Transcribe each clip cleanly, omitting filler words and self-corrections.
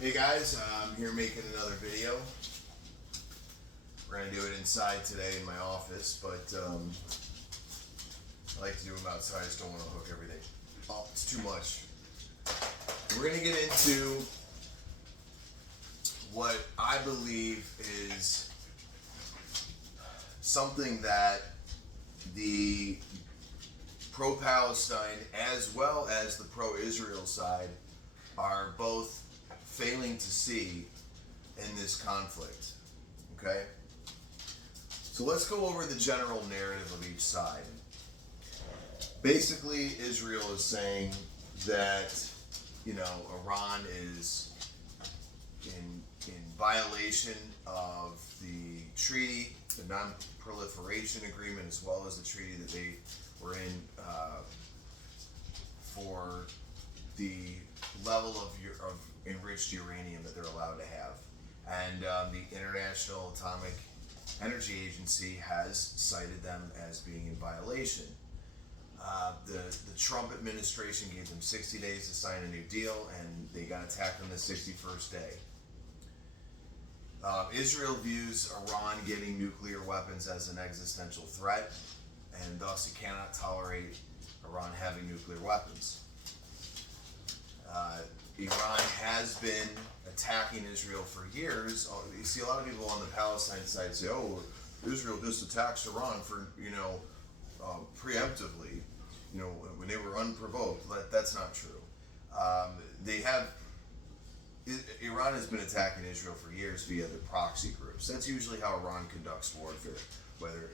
Hey guys, I'm here making another video. We're gonna do it inside today in my office, but I like to do them outside. I just don't want to hook everything up. It's too much. We're gonna get into what I believe is something that the pro-Palestine as well as the pro-Israel side are both failing to see in this conflict. Okay? So let's go over the general narrative of each side. Basically, Israel is saying that, Iran is in violation of the treaty, the non-proliferation agreement, as well as the treaty that they were in for the level of enriched uranium that they're allowed to have. And the International Atomic Energy Agency has cited them as being in violation. The Trump administration gave them 60 days to sign a new deal, and they got attacked on the 61st day. Israel views Iran getting nuclear weapons as an existential threat, and thus it cannot tolerate Iran having nuclear weapons. Iran has been attacking Israel for years. You see a lot of people on the Palestine side say, "Oh, Israel just attacks Iran for preemptively, when they were unprovoked." That's not true. Iran has been attacking Israel for years via the proxy groups. That's usually how Iran conducts warfare. Whether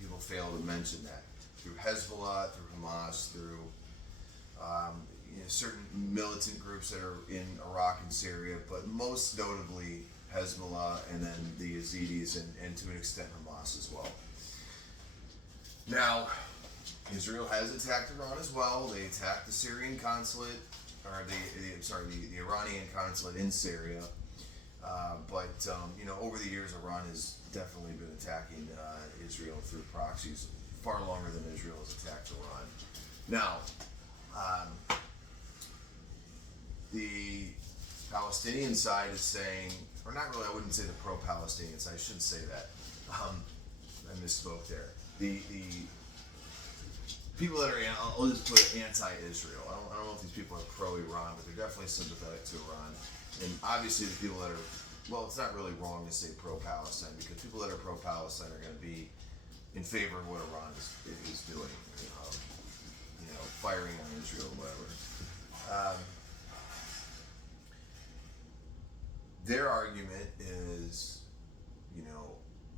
people fail to mention that through Hezbollah, through Hamas, through certain militant groups that are in Iraq and Syria, but most notably Hezbollah, and then the Yazidis, and to an extent Hamas as well. Now, Israel has attacked Iran as well. They attacked the Syrian consulate, or the Iranian consulate in Syria. But over the years, Iran has definitely been attacking Israel through proxies far longer than Israel has attacked Iran. Now, the Palestinian side is saying, or not really, I wouldn't say the pro-Palestinian side, I shouldn't say that. I misspoke there. The people that are, I'll just put anti-Israel. I don't know if these people are pro-Iran, but they're definitely sympathetic to Iran. And obviously the people that are, well, it's not really wrong to say pro-Palestine, because people that are pro-Palestine are going to be in favor of what Iran is doing, firing on Israel or whatever. Their argument is,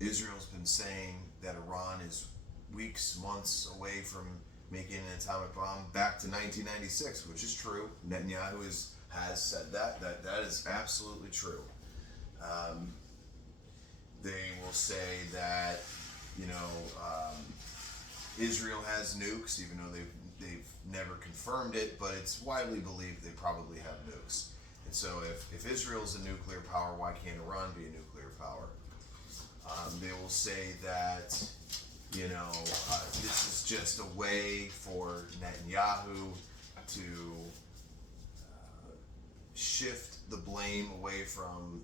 Israel's been saying that Iran is weeks, months away from making an atomic bomb back to 1996, which is true. Netanyahu has said that is absolutely true. They will say that, Israel has nukes, even though they've never confirmed it, but it's widely believed they probably have nukes. And so if Israel's a nuclear power, why can't Iran be a nuclear power? They will say that, this is just a way for Netanyahu to shift the blame away from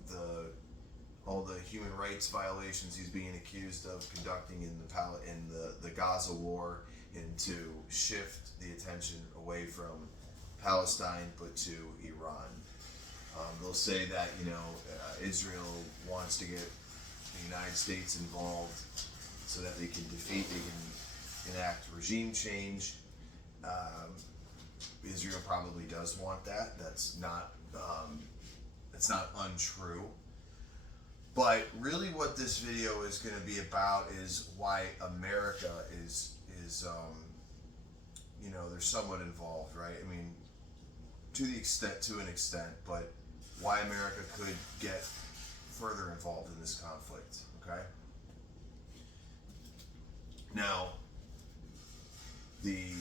all the human rights violations he's being accused of conducting in the Gaza war, and to shift the attention away from Palestine but to Iran. They'll say that Israel wants to get the United States involved so that they can enact regime change. Israel probably does want that. That's not untrue. But really, what this video is going to be about is why America is they're somewhat involved, right? I mean, to an extent, but why America could get further involved in this conflict, okay? Now, the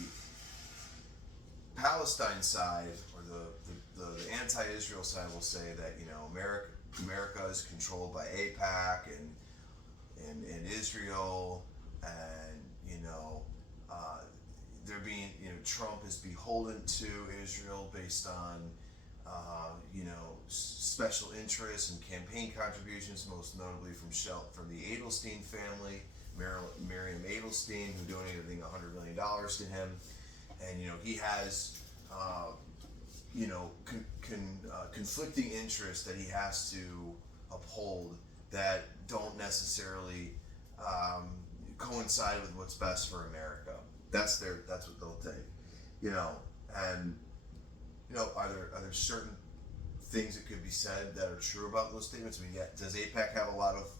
Palestine side, or the anti-Israel side, will say that America is controlled by AIPAC and Israel, and they're being Trump is beholden to Israel based on special interests and campaign contributions, most notably from the Adelstein family, Miriam Adelstein, who donated, I think, $100 million to him. And, he has, conflicting interests that he has to uphold that don't necessarily coincide with what's best for America. That's what they'll take, and are there certain things that could be said that are true about those statements? I mean, yeah, does AIPAC have a lot of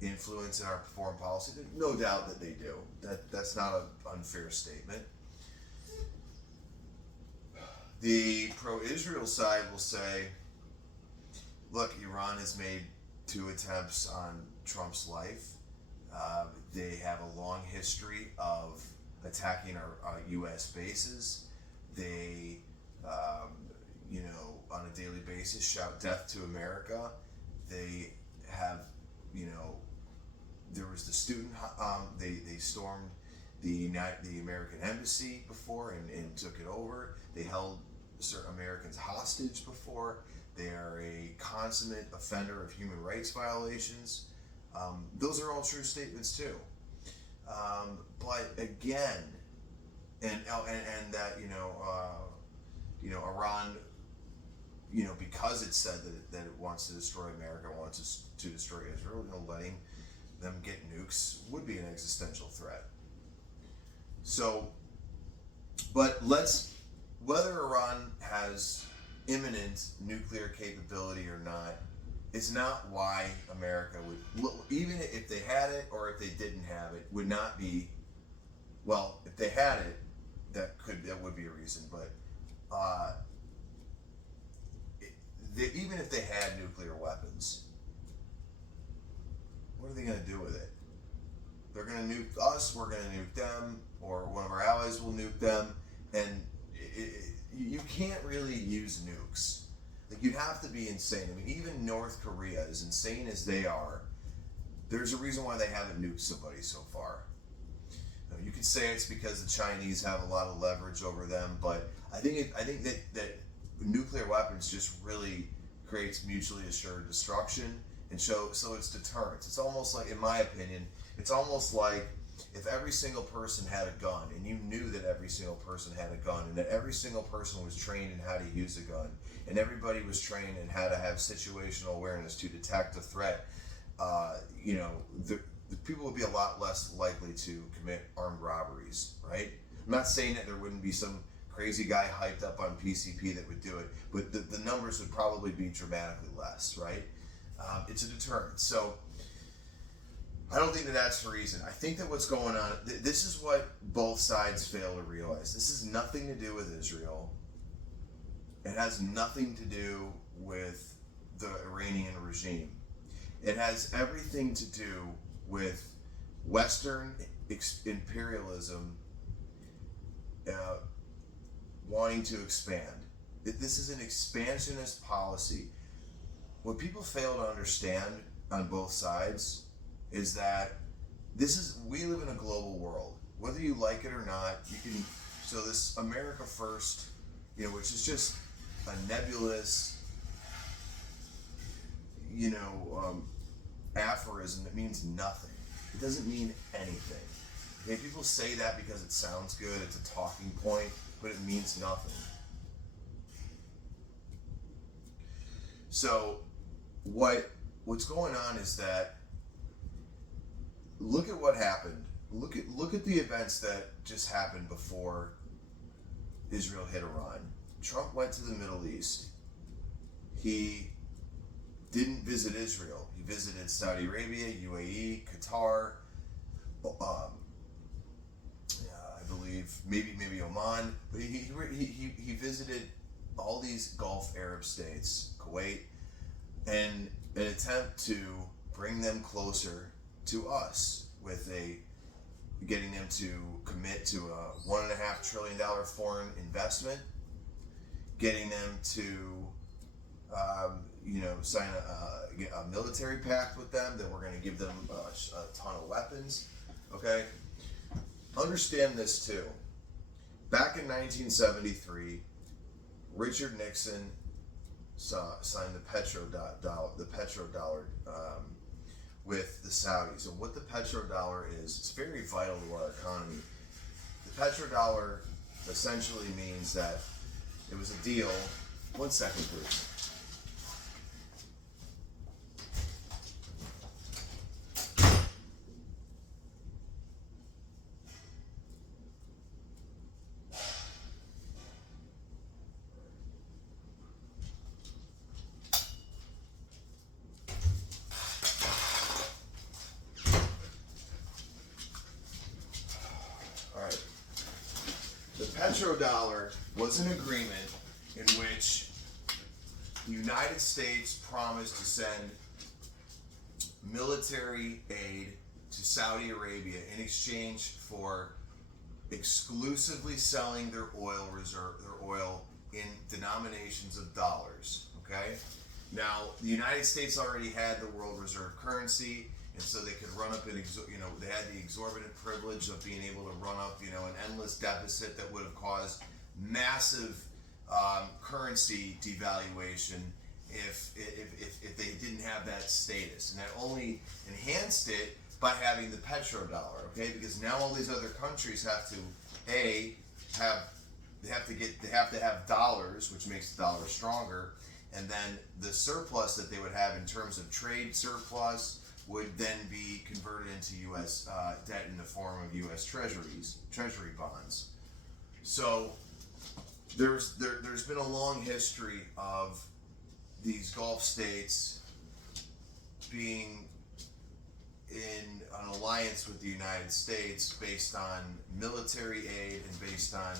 influence in our foreign policy? There's no doubt that they do. That's not an unfair statement. The pro-Israel side will say, look, Iran has made 2 attempts on Trump's life. They have a long history of attacking our U.S. bases. They, on a daily basis, shout death to America. They have, there was the student, they stormed the American embassy before and took it over. They held certain Americans hostage before. They are a consummate offender of human rights violations. Those are all true statements too. But again, and that Iran, because it said that it wants to destroy America, wants to destroy Israel, letting them get nukes would be an existential threat. So, but whether Iran has imminent nuclear capability or not is not why America would, even if they had it or if they didn't have it, would not be, well, if they had it, that would be a reason, but even if they had nuclear weapons, what are they going to do with it? They're going to nuke us, we're going to nuke them, or one of our allies will nuke them, and you can't really use nukes. Like, you'd have to be insane. I mean, even North Korea, as insane as they are, there's a reason why they haven't nuked somebody so far. You could say it's because the Chinese have a lot of leverage over them, but I think that nuclear weapons just really creates mutually assured destruction, and so it's deterrence. It's almost like, in my opinion, it's almost like if every single person had a gun, and you knew that every single person had a gun, and that every single person was trained in how to use a gun, and everybody was trained in how to have situational awareness to detect a threat, the people would be a lot less likely to commit armed robberies, right? I'm not saying that there wouldn't be some crazy guy hyped up on PCP that would do it, but the numbers would probably be dramatically less, right? It's a deterrent. So I don't think that that's the reason. I think that what's going on, this is what both sides fail to realize. This has nothing to do with Israel. It has nothing to do with the Iranian regime. It has everything to do with Western imperialism wanting to expand. This is an expansionist policy. What people fail to understand on both sides is that we live in a global world. Whether you like it or not, so this America First, which is just a nebulous, aphorism that means nothing. It doesn't mean anything. Okay, people say that because it sounds good, it's a talking point, but it means nothing. So what's going on is that, look at what happened. Look at the events that just happened before Israel hit Iran. Trump went to the Middle East. He didn't visit Israel. He visited Saudi Arabia, UAE, Qatar, I believe maybe Oman. But he visited all these Gulf Arab states, Kuwait, in an attempt to bring them closer to us, with getting them to commit to a $1.5 trillion foreign investment, getting them to sign a military pact with them that we're going to give them a ton of weapons. Okay, understand this too. Back in 1973, Richard Nixon signed the petrodollar with the Saudis. And what the petrodollar is, it's very vital to our economy. The petrodollar essentially means that it was a deal. 1 second, please. All right. The petrodollar was an agreement in which the United States promised to send military aid to Saudi Arabia in exchange for exclusively selling their oil in denominations of dollars. Okay. Now, the United States already had the world reserve currency, and so they could run up they had the exorbitant privilege of being able to run up, an endless deficit that would have caused massive currency devaluation if they didn't have that status, and that only enhanced it by having the petrodollar. Okay, because now all these other countries have to have to have dollars, which makes the dollar stronger, and then the surplus that they would have in terms of trade surplus would then be converted into U.S. Debt in the form of U.S. treasury bonds. So there's been a long history of these Gulf states being in an alliance with the United States based on military aid and based on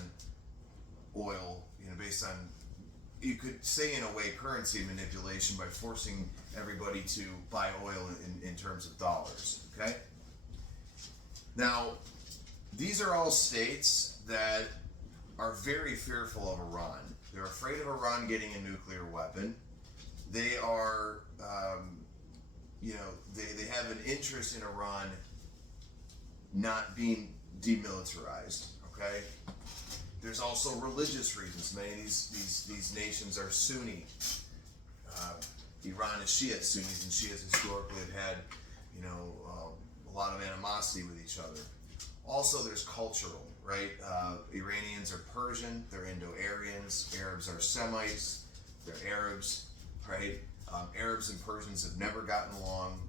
oil, based on, you could say in a way, currency manipulation by forcing everybody to buy oil in terms of dollars. Okay? Now, these are all states that are very fearful of Iran. They're afraid of Iran getting a nuclear weapon. They are, they have an interest in Iran not being demilitarized. Okay? There's also religious reasons. Many of these nations are Sunni. Iran is Shia. Sunnis and Shias historically have had, a lot of animosity with each other. Also, there's cultural, right? Iranians are Persian. They're Indo-Aryans. Arabs are Semites. They're Arabs, right? Arabs and Persians have never gotten along.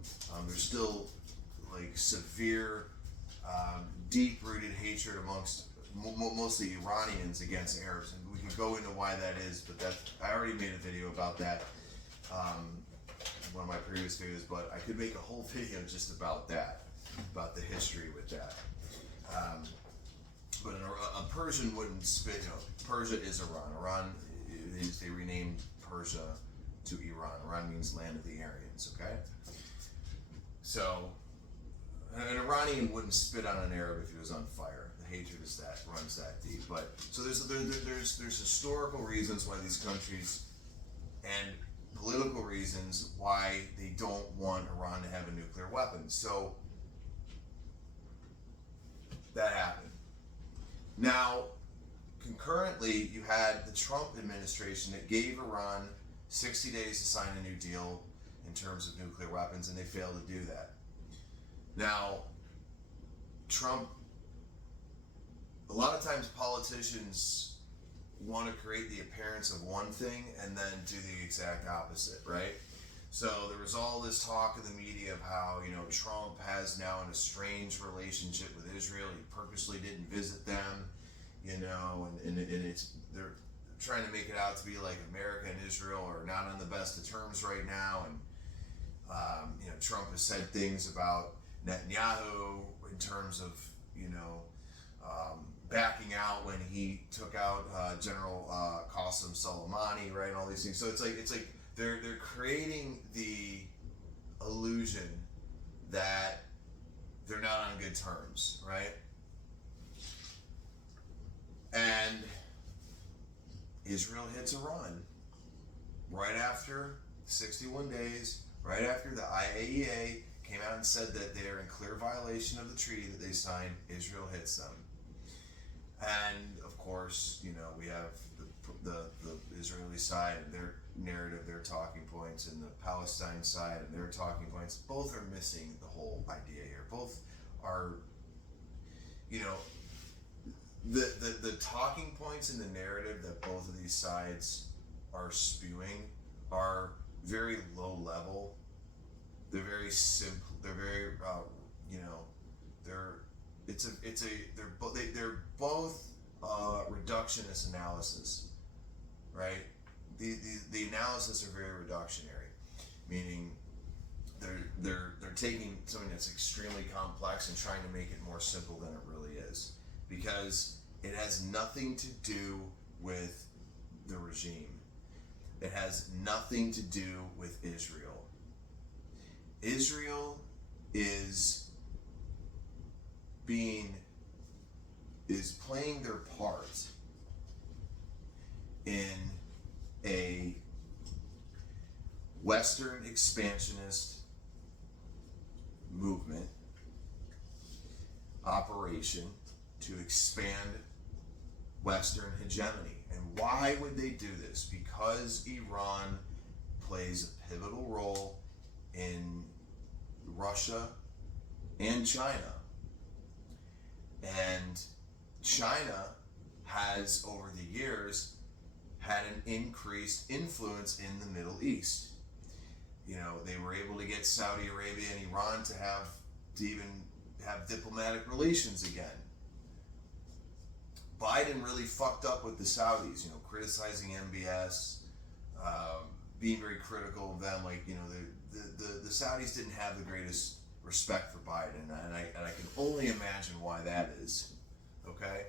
There's still severe, deep-rooted hatred amongst mostly Iranians against Arabs, and we can go into why that is. But I already made a video about that, one of my previous videos. But I could make a whole video just about that, about the history with that. But a Persian wouldn't spit. Persia is Iran. Iran, they renamed Persia to Iran. Iran means land of the Aryans. Okay. So an Iranian wouldn't spit on an Arab if he was on fire. The hatred runs that deep. But so there's historical reasons why these countries, and political reasons why they don't want Iran to have a nuclear weapon. So that happened. Now, concurrently, you had the Trump administration that gave Iran 60 days to sign a new deal in terms of nuclear weapons, and they failed to do that. Now, Trump, a lot of times politicians want to create the appearance of one thing and then do the exact opposite, right? So there was all this talk in the media of how, Trump has now an estranged relationship with Israel. He purposely didn't visit them, and they're trying to make it out to be like America and Israel are not on the best of terms right now. And, Trump has said things about Netanyahu in terms of, backing out when he took out General Qasem Soleimani, right? And all these things. So it's like they're creating the illusion that they're not on good terms, right? And Israel hits Iran right after 61 days, right after the IAEA came out and said that they are in clear violation of the treaty that they signed. Israel hits them. And of course, we have the the Israeli side and their narrative, their talking points, and the Palestine side and their talking points, both are missing the whole idea here. Both are, you know, the talking points in the narrative that both of these sides are spewing are very low level. They're very simple. They're very, they're both reductionist analysis, right? The analysis are very reductionary, meaning they're taking something that's extremely complex and trying to make it more simple than it really is, because it has nothing to do with the regime. It has nothing to do with Israel. Israel is playing their part in a Western expansionist movement operation to expand Western hegemony. And why would they do this? Because Iran plays a pivotal role in Russia and China. And China has, over the years, had an increased influence in the Middle East. You know, they were able to get Saudi Arabia and Iran to even have diplomatic relations again. Biden really fucked up with the Saudis, criticizing MBS, being very critical of them. Like, the Saudis didn't have the greatest respect for Biden, and I can only imagine why that is. Okay?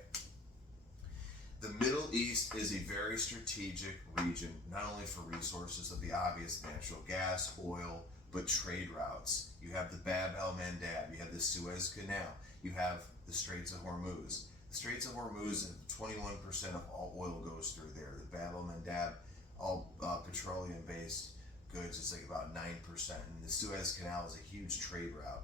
The Middle East is a very strategic region, not only for resources of the obvious natural gas, oil, but trade routes. You have the Bab el-Mandab, you have the Suez Canal, you have the Straits of Hormuz. The Straits of Hormuz, 21% of all oil goes through there. The Bab el-Mandab, all petroleum-based goods, is like about 9%. And the Suez Canal is a huge trade route.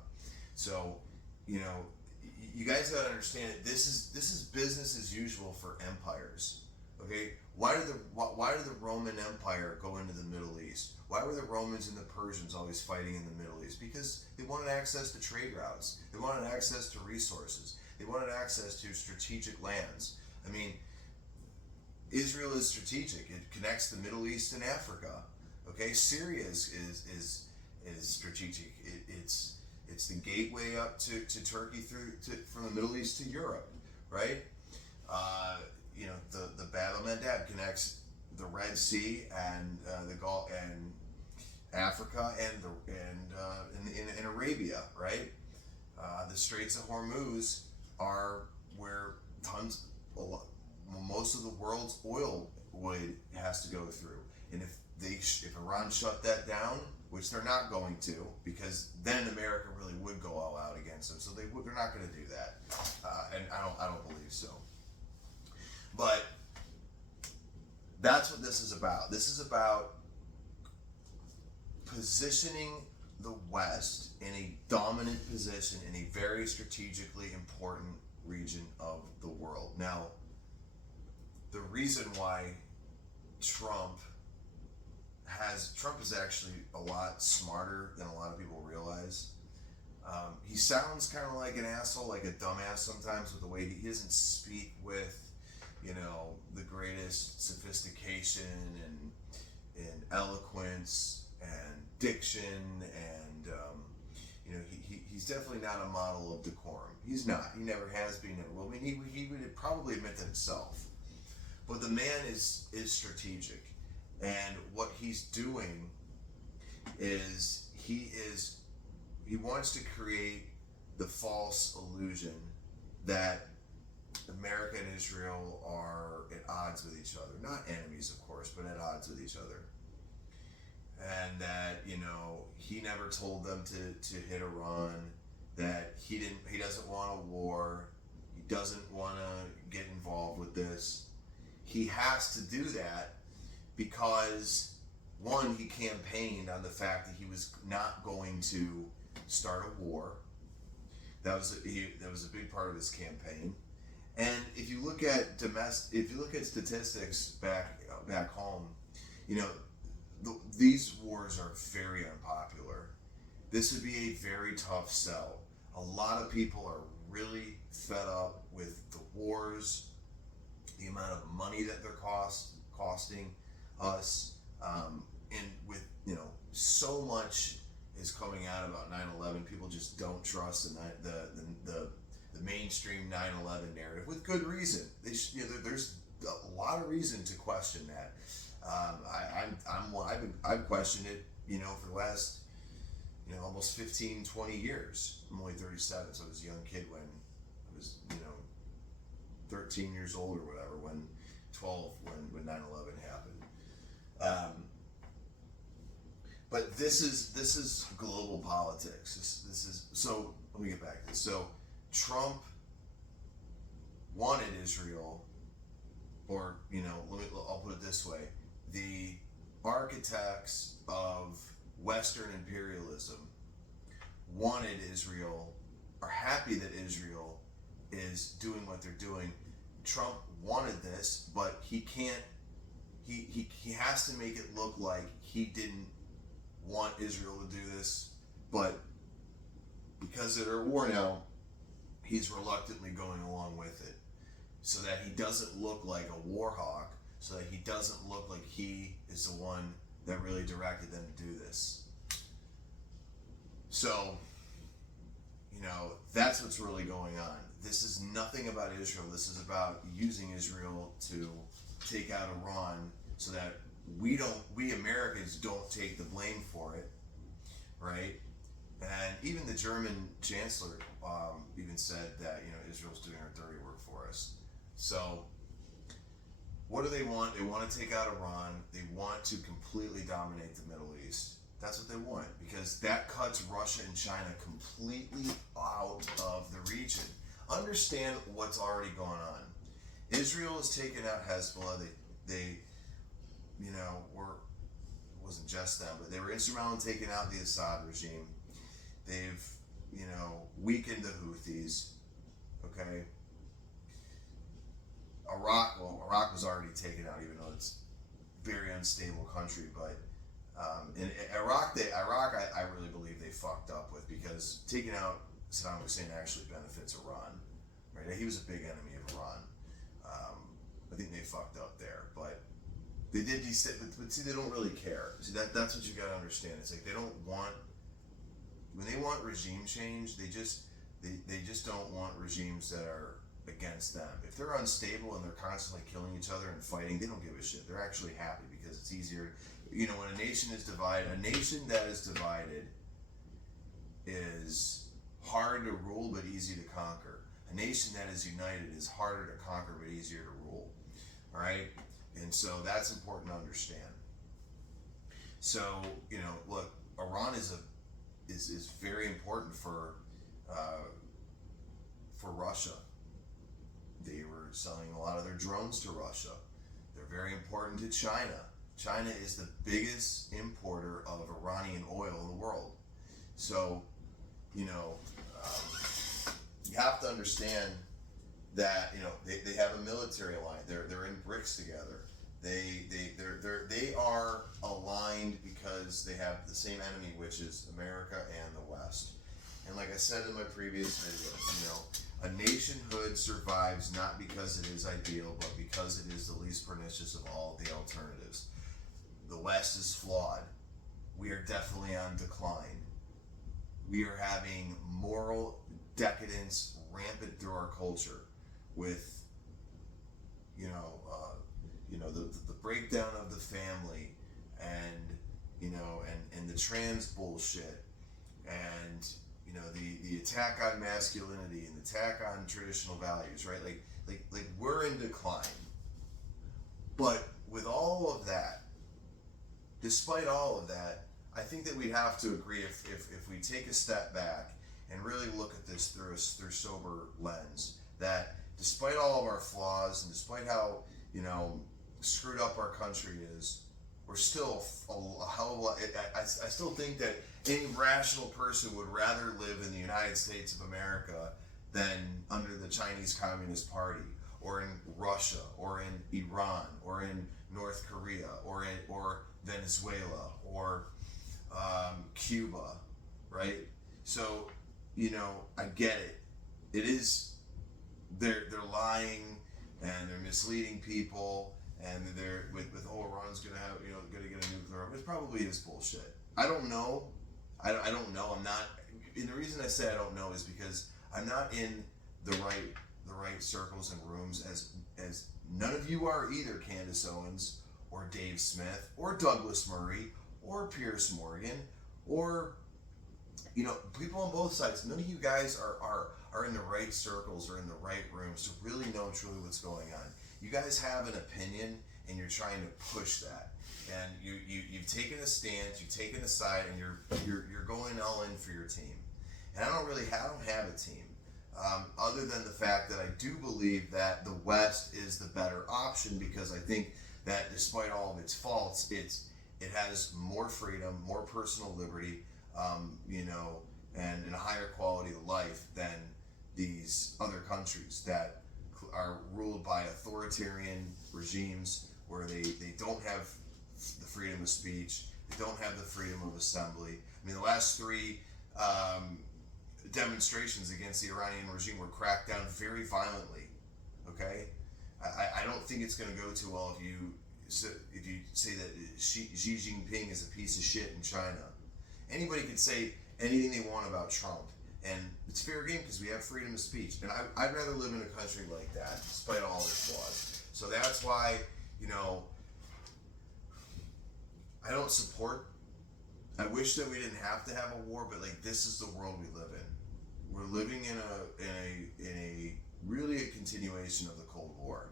So, you guys gotta understand, this is business as usual for empires. Okay, why did the Roman Empire go into the Middle East? Why were the Romans and the Persians always fighting in the Middle East? Because they wanted access to trade routes. They wanted access to resources. They wanted access to strategic lands. I mean, Israel is strategic. It connects the Middle East and Africa. Okay, Syria is strategic. It's the gateway up to Turkey from the Middle East to Europe, right? The Bab el-Mandab connects the Red Sea and the Gulf and Africa and Arabia, right? The Straits of Hormuz are where most of the world's oil has to go through, and if Iran shut that down, which they're not going to, because then America really would go all out against them. So they're not going to do that, and I don't believe so. But that's what this is about. This is about positioning the West in a dominant position in a very strategically important region of the world. Now, the reason why Trump is actually a lot smarter than a lot of people realize. He sounds kind of like an asshole, like a dumbass sometimes, with the way he doesn't speak with, the greatest sophistication and eloquence and diction, and he's definitely not a model of decorum. He's not. He never has been. Well, I mean, he would probably admit that himself. But the man is strategic. And what he's doing is he wants to create the false illusion that America and Israel are at odds with each other. Not enemies, of course, but at odds with each other. And that, he never told them to hit Iran, that he doesn't want a war, he doesn't want to get involved with this. He has to do that because, one, he campaigned on the fact that he was not going to start a war. That was a big part of his campaign. And if you look at statistics back back home, you know, these wars are very unpopular. This would be a very tough sell. A lot of people are really fed up with the wars, the amount of money that they're costing us, and with so much is coming out about 9/11. People just don't trust the mainstream 9/11 narrative with good reason. There's a lot of reason to question that. I've questioned it, for the last, almost 15, 20 years. I'm only 37, so I was a young kid when I was, 13 years old or whatever, when 9/11 happened. But this is global politics. This is so. Let me get back to this. So Trump wanted Israel, or I'll put it this way: the architects of Western imperialism wanted Israel, are happy that Israel is doing what they're doing. Trump wanted this, but he can't. He has to make it look like he didn't want Israel to do this, but because they're at war now, he's reluctantly going along with it, so that he doesn't look like a war hawk, so that he doesn't look like he is the one that really directed them to do this. So, that's what's really going on. This is nothing about Israel. This is about using Israel to take out Iran, so that we Americans don't take the blame for it, right? And even the German chancellor even said that Israel's doing our dirty work for us. So what do they want? They want to take out Iran. They want to completely dominate the Middle East. That's what they want, because that cuts Russia and China completely out of the region. Understand what's already going on. Israel has taken out Hezbollah. They it wasn't just them, but they were instrumental in taking out the Assad regime. They've, weakened the Houthis. Okay. Iraq was already taken out, even though it's a very unstable country. But in Iraq, I really believe they fucked up with, because taking out Saddam Hussein actually benefits Iran. Right? He was a big enemy of Iran. I think they fucked up there, but they did but see, they don't really care. See, that's what you got to understand. It's like they don't want, when they want regime change, they just don't want regimes that are against them. If they're unstable and they're constantly killing each other and fighting, they don't give a shit. They're actually happy, because it's easier. When a nation is divided, a nation that is divided is hard to rule but easy to conquer. A nation that is united is harder to conquer but easier to rule. All right? And so that's important to understand. So, look, Iran is very important for Russia. They were selling a lot of their drones to Russia. They're very important to China. China is the biggest importer of Iranian oil in the world. So, you have to understand that they have a military alliance. They're in BRICS together. They are aligned because they have the same enemy, which is America and the West. And like I said in my previous video, a nationhood survives not because it is ideal, but because it is the least pernicious of all the alternatives. The West is flawed. We are definitely on decline. We are having moral decadence rampant through our culture, with the breakdown of the family, and and the trans bullshit, and the attack on masculinity and the attack on traditional values, right? Like we're in decline. But with all of that, despite all of that, I think that we'd have to agree, if we take a step back and really look at this through a sober lens, that despite all of our flaws and despite how screwed up our country is, we're still a hell of a lot. I still think that any rational person would rather live in the United States of America than under the Chinese Communist Party, or in Russia, or in Iran, or in North Korea or Venezuela or Cuba, right? So, I get it. It is they're lying and they're misleading people and they're with Iran's gonna get a nuclear weapon. It probably is bullshit. I don't know. I don't know. I'm not. And the reason I say I don't know is because I'm not in the right circles and rooms as none of you are either. Candace Owens or Dave Smith or Douglas Murray or Piers Morgan or people on both sides. None of you guys are in the right circles or in the right rooms to really know truly what's going on. You guys have an opinion and you're trying to push that. And you've taken a stance, you've taken a side, and you're going all in for your team. And I don't have a team, other than the fact that I do believe that the West is the better option because I think that despite all of its faults, it has more freedom, more personal liberty, and a higher quality of life than these other countries that are ruled by authoritarian regimes where they don't have the freedom of speech, they don't have the freedom of assembly. I mean, the last three demonstrations against the Iranian regime were cracked down very violently. Okay, I don't think it's going to go too well if you say that Xi Jinping is a piece of shit in China. Anybody can say anything they want about Trump, and it's fair game because we have freedom of speech. And I'd rather live in a country like that, despite all its flaws. So that's why, I don't support. I wish that we didn't have to have a war, but this is the world we live in. We're living in a really a continuation of the Cold War.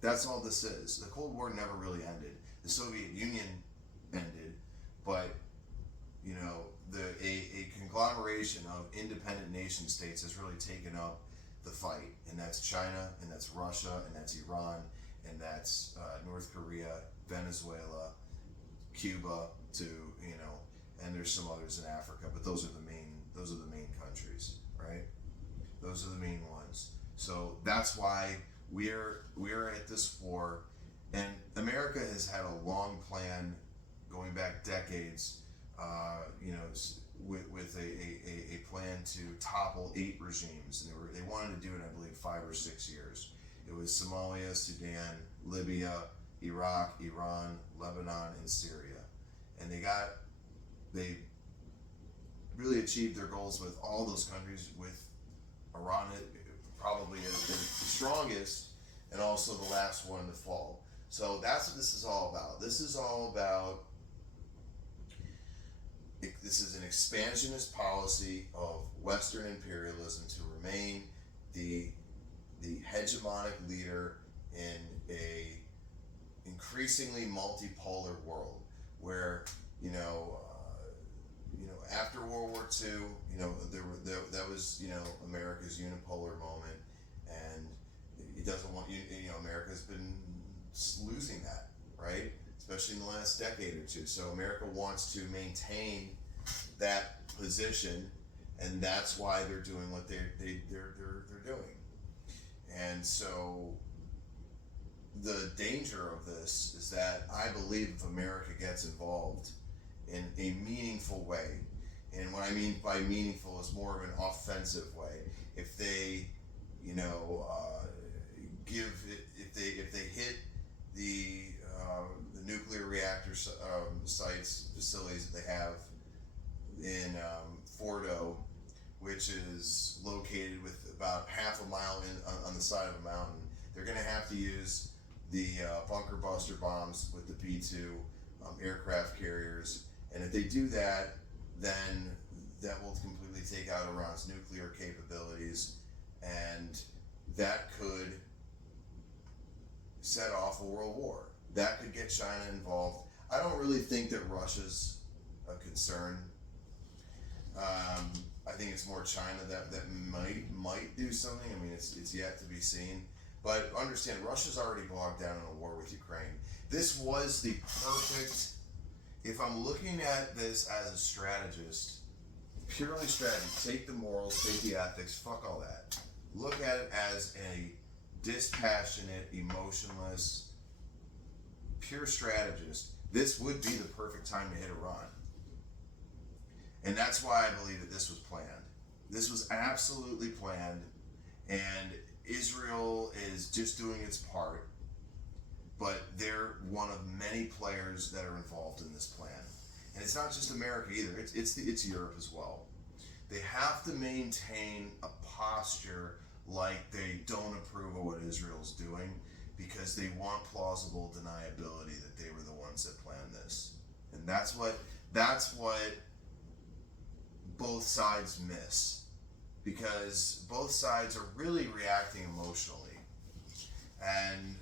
That's all this is. The Cold War never really ended. The Soviet Union ended, but a conglomeration of independent nation states has really taken up the fight, and that's China, and that's Russia, and that's Iran, and that's North Korea, Venezuela, Cuba, and there's some others in Africa, but those are the main countries, right? Those are the main ones. So that's why we're at this war, and America has had a long plan going back decades. With a plan to topple 8 regimes, and they wanted to do it, I believe, 5 or 6 years. It was Somalia, Sudan, Libya, Iraq, Iran, Lebanon, and Syria, and they really achieved their goals with all those countries, with Iran probably the strongest, and also the last one to fall. So that's what this is all about. This is an expansionist policy of Western imperialism to remain the hegemonic leader in a increasingly multipolar world where after World War II, that was America's unipolar moment, and it doesn't want America's been losing that, right? Especially in the last decade or two. So America wants to maintain that position, and that's why they're doing what they're doing. And so the danger of this is that I believe if America gets involved in a meaningful way, and what I mean by meaningful is more of an offensive way, if they if they hit the nuclear reactor sites, facilities that they have in Fordo, which is located with about half a mile on the side of a mountain, they're going to have to use the bunker buster bombs with the B-2 aircraft carriers. And if they do that, then that will completely take out Iran's nuclear capabilities, and that could set off a world war. That could get China involved. I don't really think that Russia's a concern. I think it's more China that might do something. I mean, it's yet to be seen. But understand, Russia's already bogged down in a war with Ukraine. This was the perfect. If I'm looking at this as a strategist, purely strategy, take the morals, take the ethics, fuck all that. Look at it as a dispassionate, emotionless, pure strategist, this would be the perfect time to hit Iran. And that's why I believe that this was planned. This was absolutely planned, and Israel is just doing its part, but they're one of many players that are involved in this plan. And it's not just America either, it's Europe as well. They have to maintain a posture like they don't approve of what Israel's doing because they want plausible deniability that they were the ones that planned this. And that's what both sides miss, because both sides are really reacting emotionally, and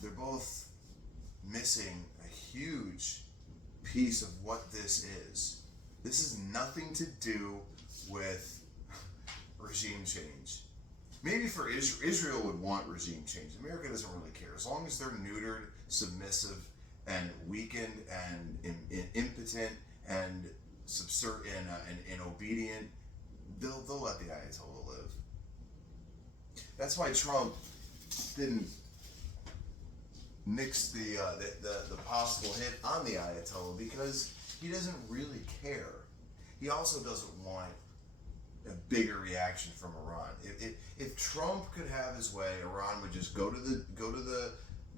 they're both missing a huge piece of what this is. This is nothing to do with regime change. Maybe for Israel would want regime change. America doesn't really care. As long as they're neutered, submissive, and weakened, and impotent, and and obedient, they'll let the Ayatollah live. That's why Trump didn't nix the possible hit on the Ayatollah, because he doesn't really care. He also doesn't want a bigger reaction from Iran. If Trump could have his way, Iran would just go to the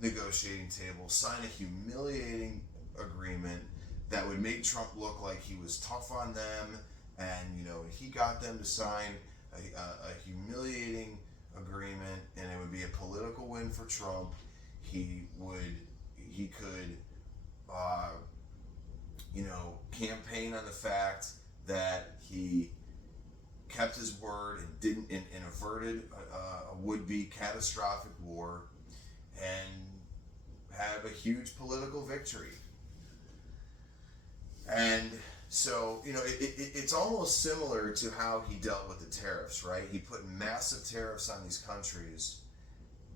negotiating table, sign a humiliating agreement that would make Trump look like he was tough on them, and he got them to sign a humiliating agreement, and it would be a political win for Trump. He could campaign on the fact that he kept his word and averted a would-be catastrophic war, and have a huge political victory. And so, it's almost similar to how he dealt with the tariffs, right? He put massive tariffs on these countries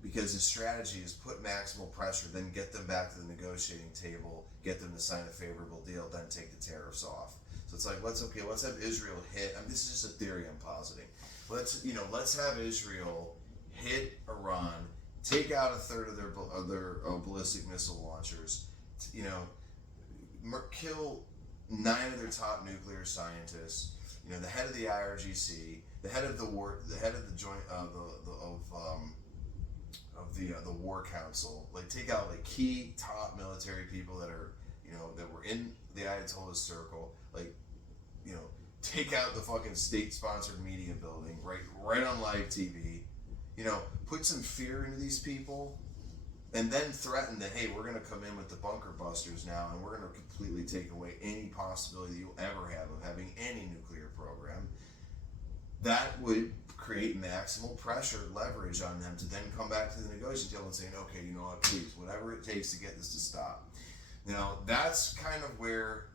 because his strategy is put maximal pressure, then get them back to the negotiating table, get them to sign a favorable deal, then take the tariffs off. So it's like, let's have Israel hit. I mean, this is just a theory I'm positing. Let's have Israel hit Iran, take out a third of their ballistic missile launchers, kill 9 of their top nuclear scientists, the head of the IRGC, the head of the joint the War Council, take out key top military people that are that were in the Ayatollah's circle, take out the fucking state-sponsored media building right on live TV, put some fear into these people, and then threaten that, hey, we're going to come in with the bunker busters now, and we're going to completely take away any possibility you'll ever have of having any nuclear program. That would create maximal pressure, leverage on them to then come back to the negotiating table and say, okay, you know what, please, whatever it takes to get this to stop. Now, that's kind of where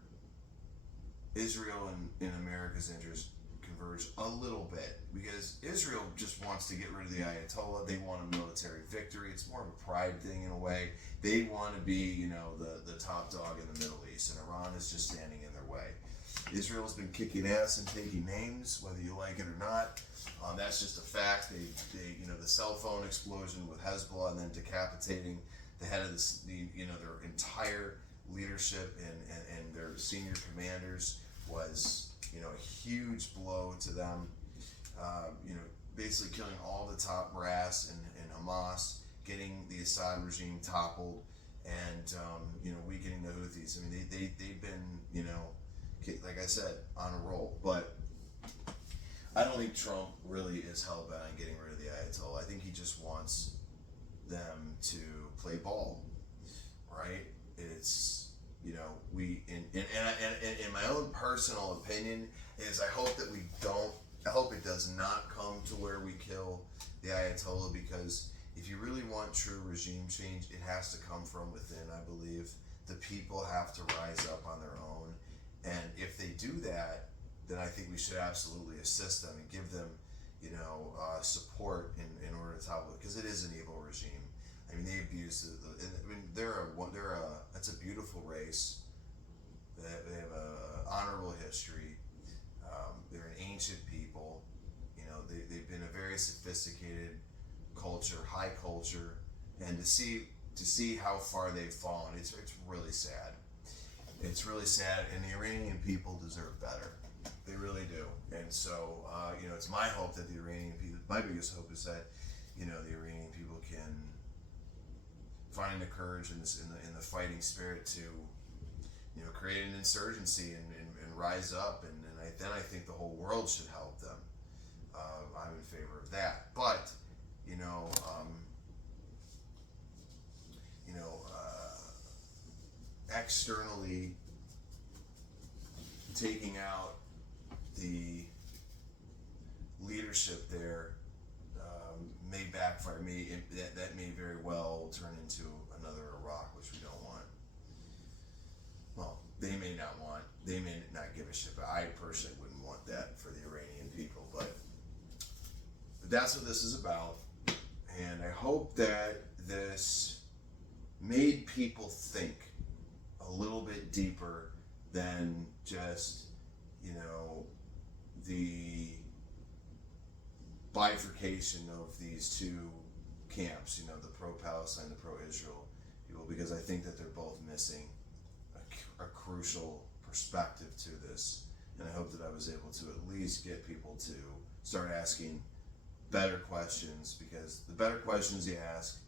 Israel and America's interests converge a little bit, because Israel just wants to get rid of the Ayatollah. They want a military victory. It's more of a pride thing in a way. They want to be, the top dog in the Middle East, and Iran is just standing in their way. Israel's been kicking ass and taking names, whether you like it or not. That's just a fact. They the cell phone explosion with Hezbollah, and then decapitating the head of their entire leadership and their senior commanders was a huge blow to them. Basically killing all the top brass in Hamas, getting the Assad regime toppled, and weakening the Houthis. I mean, they've been like I said, on a roll. But I don't think Trump really is hell-bent on getting rid of the Ayatollah. I think he just wants them to play ball, right? It's in my own personal opinion is I hope it does not come to where we kill the Ayatollah, because if you really want true regime change, it has to come from within, I believe. The people have to rise up on their own, and if they do that, then I think we should absolutely assist them and give them support in order to topple it, because it is an evil regime. I mean, they abuse it's a beautiful race. They have a honorable history. They're an ancient people. They've been a very sophisticated culture, high culture, and to see to see how far they've fallen. It's really sad. It's really sad, and the Iranian people deserve better. They really do. And so, it's my hope that the Iranian people. My biggest hope is that, the Iranian people can find the courage and in the fighting spirit to, create an insurgency and rise up, and then I think the whole world should help them. I'm in favor of that, but you know, externally taking out the leadership there may backfire. That may very well turn into another Iraq, which we don't want. Well, they may not want. They may not give a shit, but I personally wouldn't want that for the Iranian people. But that's what this is about, and I hope that this made people think a little bit deeper than just, the bifurcation of these two camps, the pro-Palestine, the pro-Israel people, because I think that they're both missing a crucial perspective to this, and I hope that I was able to at least get people to start asking better questions, because the better questions you ask,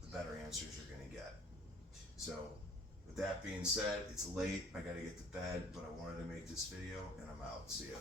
the better answers you're going to get. So with that being said, it's late, I got to get to bed, but I wanted to make this video, and I'm out. See ya.